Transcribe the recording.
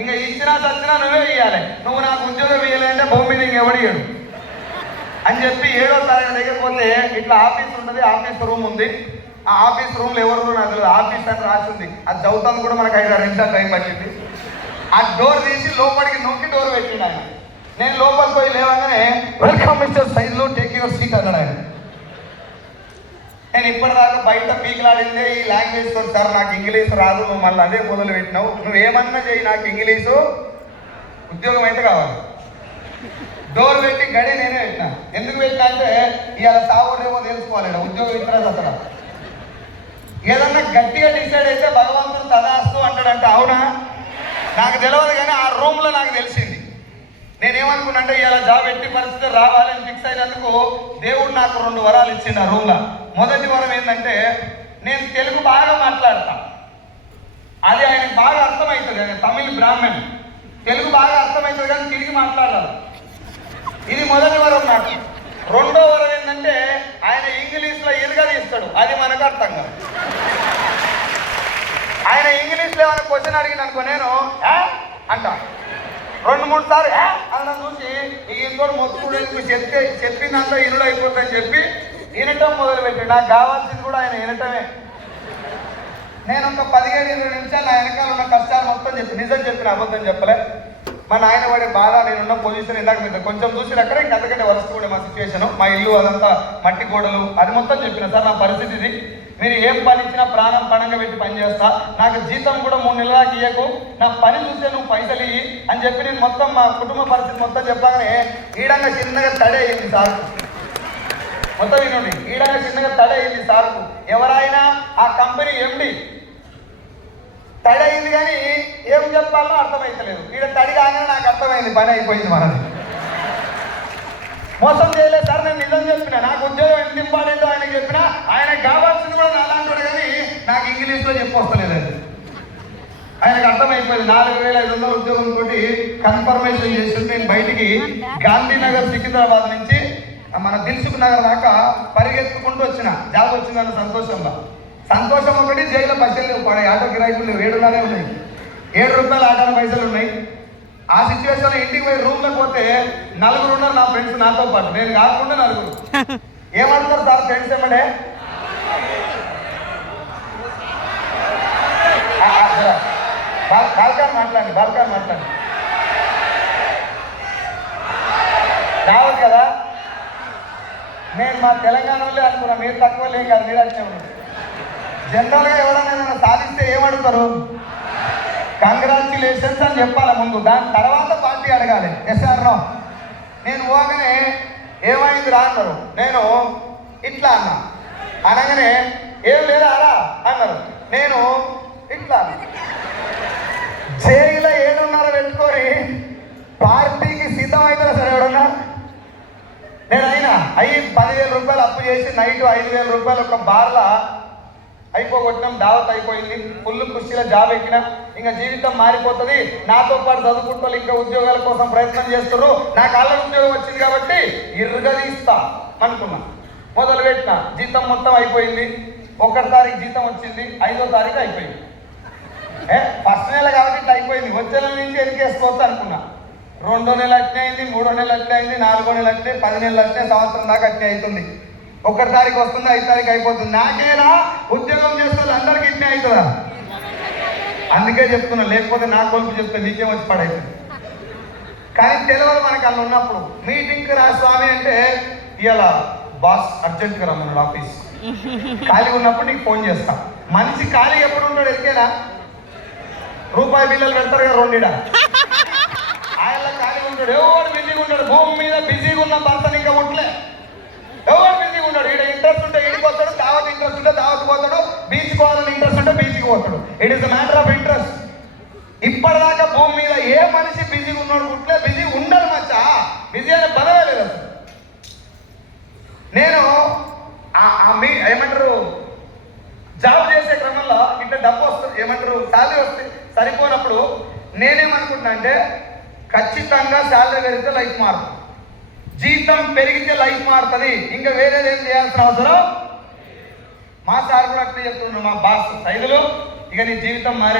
ఇంకా ఇచ్చినా చచ్చినా నువ్వే ఇవ్వాలి, నువ్వు నాకు ఉద్యోగం ఇవ్వాలంటే భూమి మీద ఇంకెవడు ఇయ్యడు అని చెప్పి 7వ తరగతి దగ్గర పోతే ఇట్లా ఆఫీస్ ఉంటుంది, ఆఫీస్ రూమ్ ఉంది. ఆ ఆఫీస్ రూమ్లో ఎవరు నాకు తెలియదు, ఆఫీస్ అని రాసి ఉంది. అది చదువుతాను కూడా మనకు 5-6 నిమిషాలు టైం పట్టింది. ఆ డోర్ తీసి లోపలికి నొక్కి డోర్ పెట్టిండు ఆయన. నేను లోపలికి పోయి లేవగానే వెల్కమ్ మిస్టర్ సైజులో టేక్ యువర్ సీట్ అన్నాడు ఆయన. నేను ఇప్పటిదాకా బయట పీకిలాడిందే ఈ లాంగ్వేజ్ తో, సార్ నాకు ఇంగ్లీష్ రాదు, నువ్వు మళ్ళీ అదే మొదలు పెట్టినావు, నువ్వేమన్నా చేయి నాకు ఇంగ్లీషు ఉద్యోగం అయితే కావాలి. డోర్ పెట్టి గడి నేనే పెట్టినా. ఎందుకు పెట్టినా అంటే ఇవాళ సాగురేమో తెలుసుకోవాలి, ఉద్యోగం ఇచ్చినా అసలు ఏదన్నా గట్టిగా డిసైడ్ అయితే భగవంతుడు తదాస్తు అంటాడంటే అవునా నాకు తెలియదు, కానీ ఆ రూమ్లో నాకు తెలిసింది. నేనేమనుకున్నా అంటే ఇలా జాబ్ ఎట్టి పరిస్థితి రావాలని ఫిక్స్ అయినందుకు దేవుడు నాకు 2 వరాలు ఇచ్చిండు ఆ రూమ్లో. మొదటి వరం ఏంటంటే నేను తెలుగు బాగా మాట్లాడతా, అది ఆయనకు బాగా అర్థమవుతుంది. ఆయన తమిళ బ్రాహ్మణ్, తెలుగు బాగా అర్థమవుతుంది కానీ తిరిగి మాట్లాడాలి. ఇది మొదటి వరం నాకు. 2వ వరం ఏంటంటే ఆయన ఇంగ్లీష్లో ఇరగదీస్తాడు, అది మనకు అర్థం కాదు. ఆయన ఇంగ్లీష్లో ఏమైనా క్వశ్చన్ అడిగిన అనుకో నేను అంట 2-3 సార్లు అన్న చూసి ఇంకో మొత్తుకుడు చెప్పిందంతా ఇనుడు అయిపోతుందని చెప్పి వినటం మొదలుపెట్టి నాకు కావాల్సింది కూడా ఆయన వినటమే. నేను ఒక 15-20 నిమిషాలు నా వెనకాల ఉన్న కష్టాలు మొత్తం చెప్పి నిజం చెప్పిన, అబద్ధం చెప్పలే. మా నాయన పడే బాధ, నేనున్న పొజిషన్ ఇందాక మీద కొంచెం చూసి అక్కడ ఇంకా అంతకంటే వరస్ట్ కూడా మా సిచ్యువేషన్, మా ఇల్లు అదంతా మట్టి గోడలు, అది మొత్తం చెప్పిన. సార్ నా పరిస్థితి ఇది, మీరు ఏం పని ఇచ్చినా ప్రాణం పణంగా పెట్టి పని చేస్తా, నాకు జీతం కూడా 3 నెలల దాకా ఇయ్యకు, నా పని చూస్తే నువ్వు పైసలు ఇయ్యి అని చెప్పి నేను మొత్తం మా కుటుంబ పరిస్థితి మొత్తం చెప్పగానే ఈడంగా చిన్నగా తడే అయింది సార్కు. మొత్తం వినండి, ఈడంగా చిన్నగా తడే అయింది సార్కు. ఎవరైనా ఆ కంపెనీ ఎండి తడి అయింది కానీ ఏం చెప్పాలో అర్థమైతలేదు. ఈడ తడి కాగానే నాకు అర్థమైంది, పని అయిపోయింది మనది. మోసం చేయలేదు సార్, నేను నిజం చెప్పిన, నాకు ఉద్యోగం ఎంత ఇంపార్టెంట్ ఆయనకు చెప్పినా ఆయనకు కావాల్సింది కూడా నాలాంటి కానీ నాకు ఇంగ్లీష్లో చెప్పొస్తలేదు. అది ఆయనకు అర్థమైపోయింది. 4,500 ఉద్యోగంతో కన్ఫర్మేషన్ చేసి నేను బయటికి గాంధీనగర్ సికింద్రాబాద్ నుంచి మన దిల్సుఖ్ నగర్ దాకా పరిగెత్తుకుంటూ వచ్చిన. జాబ్ వచ్చిందన్న సంతోషంలో. సంతోషం ఒకటి, జైల్లో పైసలు పడే ఆటో కిరాయిలు 7.5 ఉన్నాయి, 7 రూపాయలు ఆటో పైసలు ఉన్నాయి. ఆ సిచ్యువేషన్ ఇంటికి పోయి రూమ్లోకి పోతే 4 ఉన్నారు నా ఫ్రెండ్స్ నాతో పాటు, నేను కాకుండా 4. ఏమంటారు సార్ ఫ్రెండ్స్ ఏమంటే బాల్కాన్ మాట్లాడండి, బాల్కాన్ మాట్లాడండి. రావద్దు కదా, నేను మా తెలంగాణ వాళ్ళే అనుకున్నా, మీరు తక్కువ లేం కాదు, మీరు వచ్చే ఉన్నారు. జనరల్గా ఎవరైనా ఏమైనా సాధిస్తే ఏమడుగుతారు, కంగ్రాచ్యులేషన్స్ అని చెప్పాలి ముందు, దాని తర్వాత పార్టీ అడగాలి. Yes or no. నేను పోగానే ఏమైంది రా అన్నారు, నేను ఇట్లా అన్నా. అనగానే ఏం లేదా అలా అన్నారు, నేను ఇట్లా అన్నా. జైల్లో 7.5 పెట్టుకొని పార్టీకి సిద్ధమవుతారా సార్ ఎవడన్నా? నేను అయినా 10,000 రూపాయలు అప్పు చేసి నైట్ 5,000 రూపాయలు ఒక బార్లా అయిపోగొట్టినాం. దావత్ అయిపోయింది, ఫుల్ కుర్చీలో జాబ్ ఎక్కినా. ఇంకా జీవితం మారిపోతుంది, నాతో పాటు చదువుకుంటూ ఇంకా ఉద్యోగాల కోసం ప్రయత్నం చేస్తున్నారు. నాకు ఆల్రెడీ ఉద్యోగం వచ్చింది కాబట్టి ఇరుగదీస్తా అనుకున్నా. మొదలు పెట్టిన, జీతం మొత్తం అయిపోయింది. 1 తారీఖు జీతం వచ్చింది, 5వ తారీఖు అయిపోయింది. ఫస్ట్ నెల కాబట్టి ఇట్లా అయిపోయింది, వచ్చే నెల నుంచి ఎన్నికేసుకోవచ్చు అనుకున్నా. 2వ నెల అట్నే అయింది, 3వ నెల అట్నే అయింది, 4వ నెల అట్నే, 10 నెలలు అట్నే, సంవత్సరం దాకా అట్నే అవుతుంది. 1 తారీఖు వస్తుంది, 5 తారీఖు అయిపోతుంది. నాకేనా ఉద్యోగం చేస్తుంది అందరికి ఇట్నే అవుతుందా? అందుకే చెప్తున్నా, లేకపోతే నా కొలుపు చెప్తే నీకేం వచ్చి పడైతుంది. కానీ తెలియదు మనకు అలా ఉన్నప్పుడు. మీటింగ్కి రా స్వామి అంటే ఇవాళ బాస్ అర్జెంట్గా రమ్మన్నాడు ఆఫీస్, ఖాళీ ఉన్నప్పుడు నీకు ఫోన్ చేస్తా. మనిషి ఖాళీ ఎప్పుడు ఉంటాడు ఎరికేనా? రూపాయి బిల్లలు పెడతారు కదా 2 ఆయన ఖాళీ ఉంటాడు, ఎవరు బిజీగా ఉంటాడు. భూమి మీద బిజీగా ఉన్న భర్తను ఇంకా ఉంటలే, ఎవరు బిజీగా ఉన్నాడు. ఈడ ఇంట్రెస్ట్ ఉంటే ఈడికి వస్తాడు, దావత్ ఇంట్రెస్ట్ ఉంటే దావత్ పోతాడు, బీచ్ పోవాలని ఇంట్రెస్ట్ ఉంటే బీచ్కి పోతాడు. It is the matter of interest. ఇప్పటిదాకా భూమి మీద ఏ మనిషి బిజీగా ఉన్నాడు ఉంటే బిజీ ఉండడు మచ్చా, బిజీ అనే పదవే లేదు అసలు. నేను ఏమంటారు జాబ్ చేసే క్రమంలో ఇట్లా డబ్బు వస్తుంది, ఏమంటారు శాలరీ వస్తే సరిపోనప్పుడు నేనేమనుకుంటున్నా అంటే ఖచ్చితంగా శాలరీ పెరిగితే లైఫ్ మారుతుంది, జీతం పెరిగితే లైఫ్ మారుతుంది, ఇంకా వేరేది ఏం చేయాల్సిన అవసరం. మా సార్ కూడా అట్లా చెప్తున్నాడు, మా బాస్ సైదులు, ఇక నీ జీవితం మారే